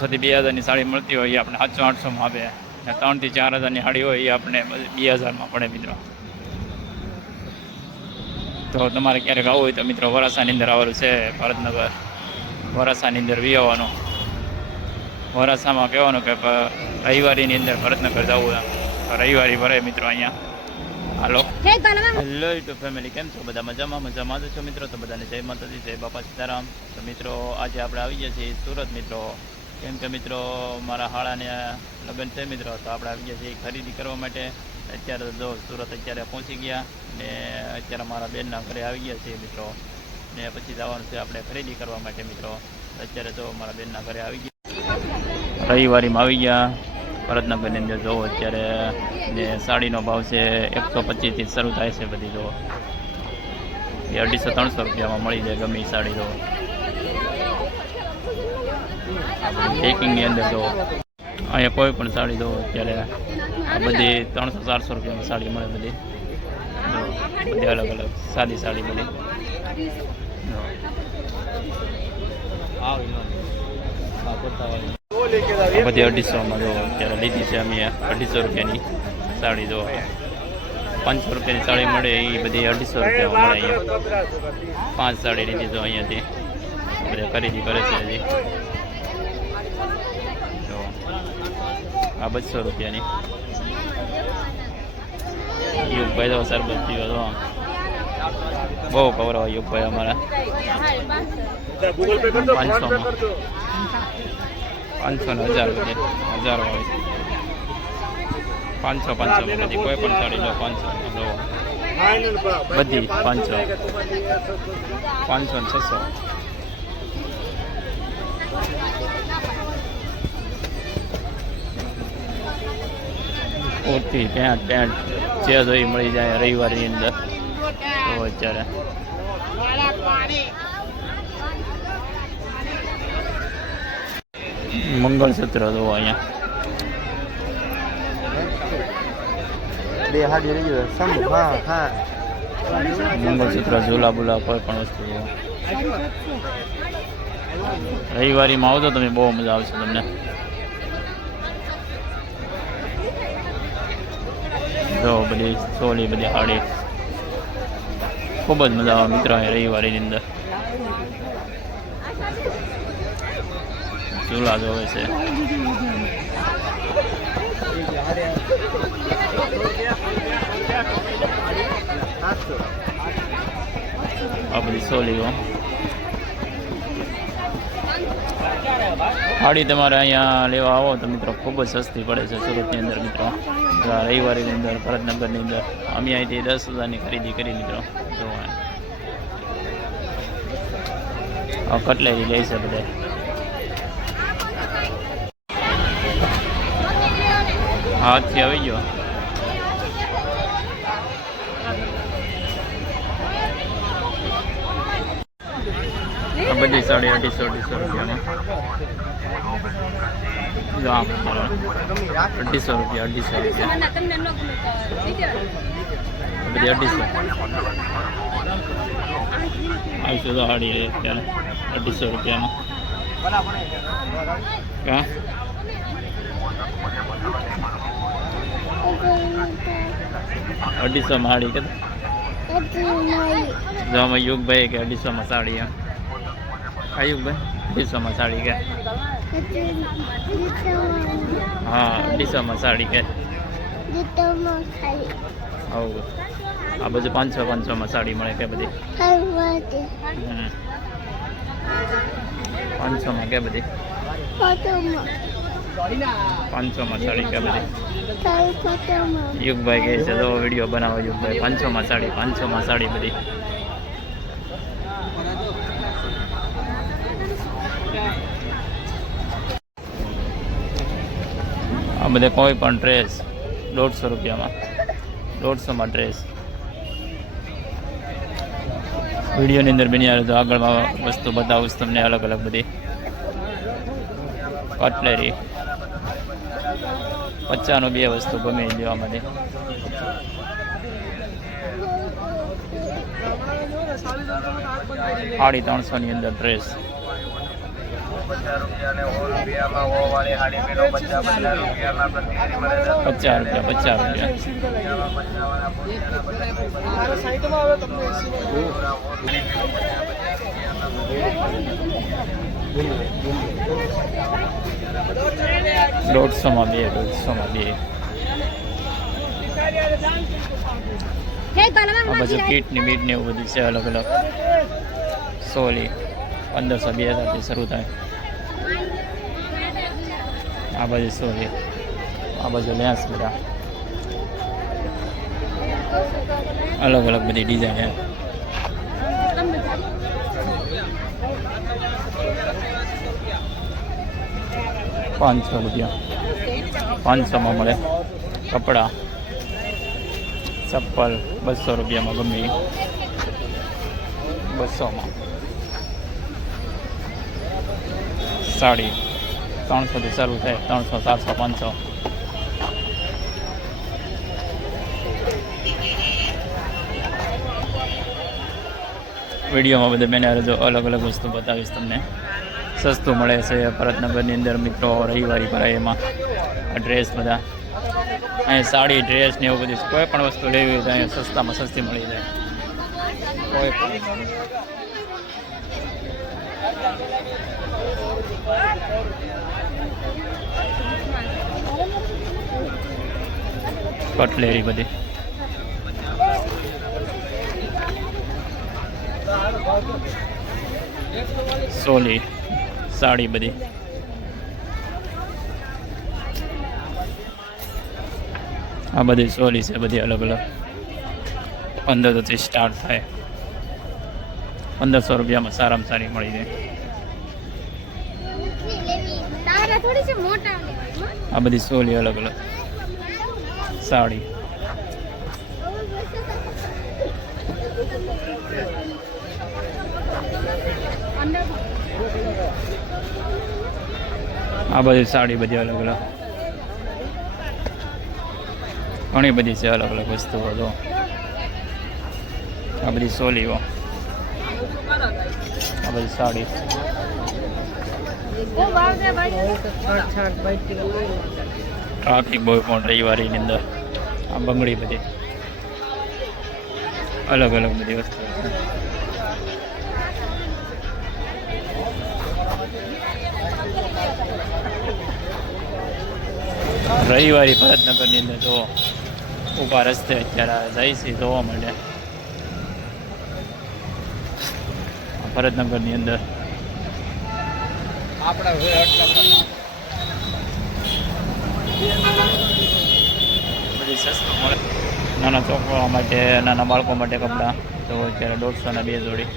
થી 2000ની સાડી મળતી હોય એ આપણે 700-800માં આવે, અને 3 થી 4000ની સાડી હોય એ આપણે 2000માં પડે મિત્રો. તો તમારે ક્યારેક આવવું હોય તો મિત્રો વરાસાની અંદર આવવાનું છે, ભરતનગર વરાસાની અંદર વી આવવાનું. વરાસામાં કહેવાનું કે રવિવારીની અંદર ભરતનગર જવું, રવિવારી ભરે મિત્રો અહીંયા. હાલો હેલો યુટ્યુબ ફેમિલી, કેમ છો બધા? મજામાં છો મિત્રો? તો બધાને જય માતાજી, જય બાપા સીતારામ. તો મિત્રો આજે આપણે આવી ગયા છીએ સુરત મિત્રો, કેમ કે મિત્રો મારા હાળાને લગ્ન છે મિત્રો. તો આપણે આવી ગયા છીએ ખરીદી કરવા માટે. અત્યારે જો સુરત અત્યારે પહોંચી ગયા ને અત્યારે મારા બેનના ઘરે આવી ગયા છીએ મિત્રો, ને પછી જવાનું છે આપણે ખરીદી કરવા માટે મિત્રો. અત્યારે જો મારા બેનના ઘરે આવી ગયા, રવિવારીમાં આવી ગયા ભરતનગરની અંદર. જોવો અત્યારે ને સાડીનો ભાવ છે 125થી શરૂ થાય છે બધી. જો એ 250-300 રૂપિયામાં મળી જાય ગમે એ સાડી. જો પેકિંગની અંદર જો અહીંયા કોઈ પણ સાડી જો અત્યારે આ બધી 300-400 રૂપિયામાં સાડી મળે બધી. જો બધી અલગ અલગ સાદી સાડી બધી બધી 250માં જો અત્યારે લીધી છે અમે 250 રૂપિયાની સાડી. જો 500 રૂપિયાની સાડી મળે એ બધી 250 રૂપિયામાં મળે. અહીંયા 5 સાડી લીધી જો અહીંયાથી બધા ખરીદી કરે છે હજી. જો આ 200 રૂપિયાની યુગભાઈ તો શરબત પીવો તો બહુ કવરાવા યુગભાઈ અમારા 500 ને 1000 બધી 1000 હોય 500 બધી કોઈ પણ સાડી લો 500 લો બધી 500 ને 600. કુર્તી પેન્ટ જે જોઈ મળી જાય રવિવારની અંદર. તો અત્યારે મંગળસૂત્ર જો અહીંયા મંગળસૂત્ર ઝૂલા બુલા કોઈ પણ વસ્તુ રવિવારીમાં આવતો તમે બહુ મજા આવશે તમને. જો બધી ચોલી બધી હાડી ખૂબ જ મજા આવે મિત્રો અહીંયા રવિવારીની અંદર. ઝૂલા જોવે છે આ બધી સોલીઓ હાડી તમારે અહીંયા લેવા આવો તો મિત્રો ખૂબ જ સસ્તી પડે છે સુરતની અંદર મિત્રો. રવિવારીની અંદર ભરતનગરની અંદર અમે અહીંથી 10,000ની ખરીદી કરી મિત્રો. જો કટલેરી લે છે બધા. હાથથી આવી ગયો આ બધી સાડી 250 રૂપિયામાં. જો આમ 250 રૂપિયા બધી 250 આવશે તો સાડી અત્યારે 250 રૂપિયામાં. હા 250માં સાડી કે જો આમાં યુગભાઈ કે 250માં સાડી. એમ યુગભાઈ 250માં સાડી કે હા 250માં સાડી કે આવું. આ બધું 500-500માં સાડી મળે કે બધી 500માં કે બધી 500માં સાડી કે બધી. યુગભાઈ કહે છે તો વિડીયો બનાવો યુગભાઈ 500માં સાડી બધી. આ બધે કોઈ પણ ડ્રેસ 150 રૂપિયામાં 150માં ડ્રેસ. વિડીયોની અંદર બની આવે તો આગળમાં વસ્તુ બતાવું તમને અલગ અલગ બધી. કટલેરી 50નો 2 વસ્તુ ગમે લેવા માટે. સાડી 300ની અંદર ડ્રેસ ₹150 બે 150 બે. આ બધું કીટની મીટને એવું બધું છે અલગ અલગ. સોલી 1500 2000થી શરૂ થાય. આ બાજુ સોલી, આ બાજુ લેન્સ બધા અલગ અલગ બધી ડિઝાઇન. ₹500 500માં મળે. કપડા ચપ્પલ ₹200 ગમે 200માં. સાડી 300થી શરૂ થાય, 300 400 500. વિડીયોમાં બધા મેં જો અલગ અલગ વસ્તુ બતાવીશ તમને. સસ્તું મળે છે ભરતનગરની અંદર મિત્રો. રવિવારી ભરાય એમાં ડ્રેસ બધા અહીંયા સાડી ડ્રેસ ને એવું બધું કોઈ પણ વસ્તુ લેવી હોય તો અહીંયા સસ્તામાં સસ્તી મળી જાય. કોઈ પણ કટલેરી બધી સોલી સાડી બધી. આ બધી સોલી છે બધી અલગ અલગ. 1500થી સ્ટાર્ટ થાય. ₹1500માં સારામાં સારી મળી જાય. આ બધી સોલી અલગ અલગ. સાડી આ બધી સાડી બધી અલગ અલગ. ઘણી બધી છે અલગ અલગ વસ્તુઓ. તો આ બધી સોલીઓ, આ બધી સાડી. ટ્રાફિક બહુ પણ રવિવારીની અંદર. આ બંગડી બધી અલગ અલગ બધી વસ્તુઓ છે. રવિવારી ભરતનગરની અંદર તો ઊભા રસ્તે અત્યારે જાય છે જોવા મળે. ભરતનગરની અંદર બધી સસ્તું મળે. નાના છોકરાઓ માટે, નાના બાળકો માટે કપડાં તો અત્યારે 150ના 2 જોડી.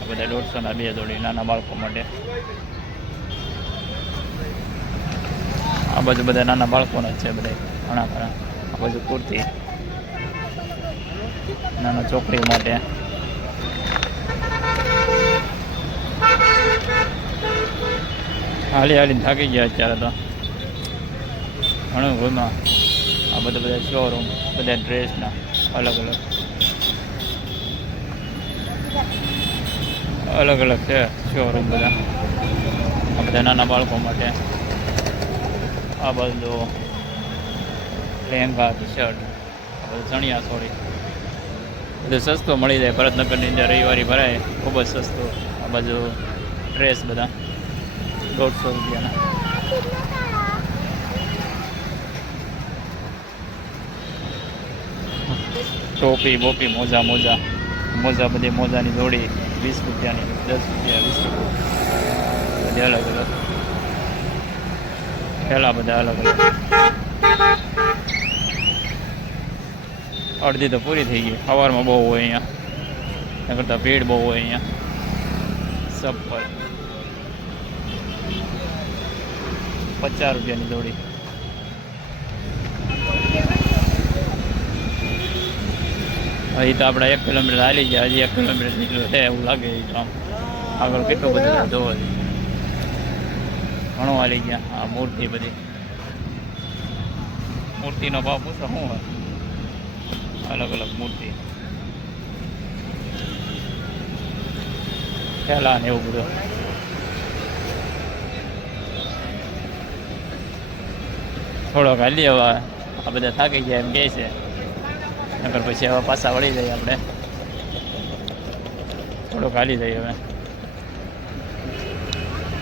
આ બધા 150ના 2 જોડી નાના બાળકો માટે. આ બાજુ બધા નાના બાળકોના જ છે બધા ઘણા ખરા. આ બાજુ કુર્તી નાના છોકરી માટે. હાલી હાલીને થાકી ગયા અત્યારે તો ઘણું ઘરમાં. આ બધા શોરૂમ બધા ડ્રેસના અલગ અલગ છે શોરૂમ બધા. આ બધા નાના બાળકો માટે. આ બધું લહેંગા ટી શર્ટ, આ બધું ચણિયા ચોળી બધું સસ્તું મળી જાય ભરતનગરની અંદર. રવિવારી ભરાય ખૂબ જ સસ્તું. આ બાજુ ડ્રેસ બધા ₹150. ટોપી બોપી મોજા બધી મોજાની જોડી ₹20ની, ₹10 ₹20 બધી અલગ અલગ. પહેલા બધા અલગ અલગ. અડધી તો પૂરી થઈ ગઈ. સવારમાં બહુ હોય અહીંયા, એના કરતાં ભીડ બહુ હોય અહીંયા. ચપ્પલ ₹50ની જોડી. હજી તો આપણે 1 કિલોમીટર હાલી ગયા. હજી 1 કિલોમીટર નીકળ્યું છે એવું લાગે. આમ આગળ કેટલું બધું જોવો છે. ઘણું હાલી ગયા. આ મૂર્તિ બધી, મૂર્તિનો ભાવ પૂછો શું હોય. અલગ અલગ મૂર્તિ, થેલા ને એવું બધું. થોડોક હાલી હવે આ બધા થાકી ગયા એમ કહે છે, નકર પછી હવે પાછા વળી જઈએ આપણે. થોડોક હાલી જઈએ હવે.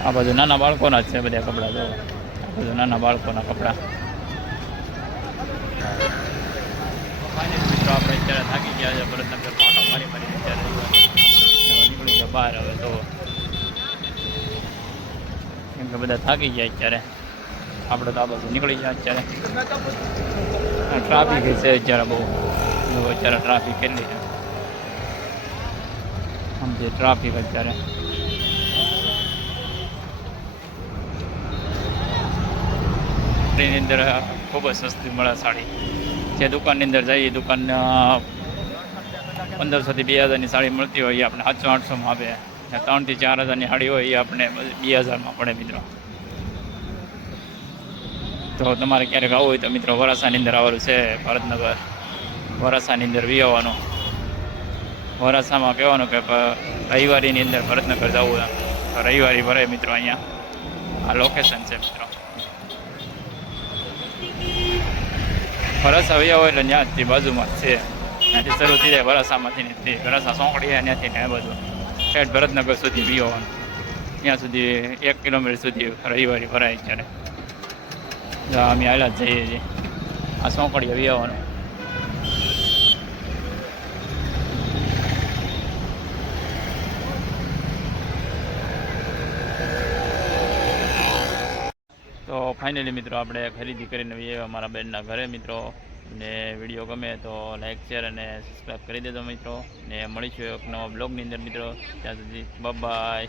આ બાજુ નાના બાળકોના જ છે બધા કપડાં. જો આ બાજુ નાના બાળકોના કપડાં. મિત્રો આપણે અત્યારે થાકી ગયા છે, ભરતનગર પાટો મારી અત્યારે નીકળી ગયા બહાર. હવે તો કેમ કે બધા થાકી ગયા અત્યારે. આપણે તો આ બાજુ નીકળી ગયા અત્યારે. ટ્રાફિક છે અત્યારે બહુ. અત્યારે ટ્રાફિક કેટલી છે સમજે. ટ્રાફિક અત્યારે ની અંદર ખૂબ જ સસ્તી મળે સાડી. જે દુકાનની અંદર જઈએ, દુકાન 1500 થી 2000ની સાડી મળતી હોય એ આપણે 700-800માં આપે. 3 થી 4000ની સાડી હોય એ આપણે 2000માં પડે મિત્રો. તો તમારે ક્યારેક આવવું હોય તો મિત્રો વરાસાની અંદર આવવાનું છે. ભરતનગર વરાસાની અંદર વી આવવાનું. વરાસામાં કહેવાનું કે રવિવારીની અંદર ભરતનગર જવું એમ. તો રવિવારી ભરાય મિત્રો. અહીંયા આ લોકેશન છે મિત્રો. વરાસા વૈયા હોય એટલે ત્યાંથી બાજુમાં જ છે. ત્યાંથી શરૂ થઈ જાય વરાસામાંથી. વરાસા સોંકડી ત્યાંથી ને બધું ઠેઠ ભરતનગર સુધી વી આવવાનું. ત્યાં સુધી 1 કિલોમીટર સુધી રવિવારી ભરાય ત્યારે. અમે હાલા જ જઈએ છીએ. આ સોંકડીએ વી આવવાનું. તો ફાઇનલી મિત્રો આપણે ખરીદી કરીને આવીએ અમારા બેનના ઘરે મિત્રો. ને વિડીયો ગમે તો લાઈક શેર અને સબસ્ક્રાઈબ કરી દેજો મિત્રો. ને મળીશું એક નવા બ્લોગની અંદર મિત્રો. ત્યાં સુધી બાય.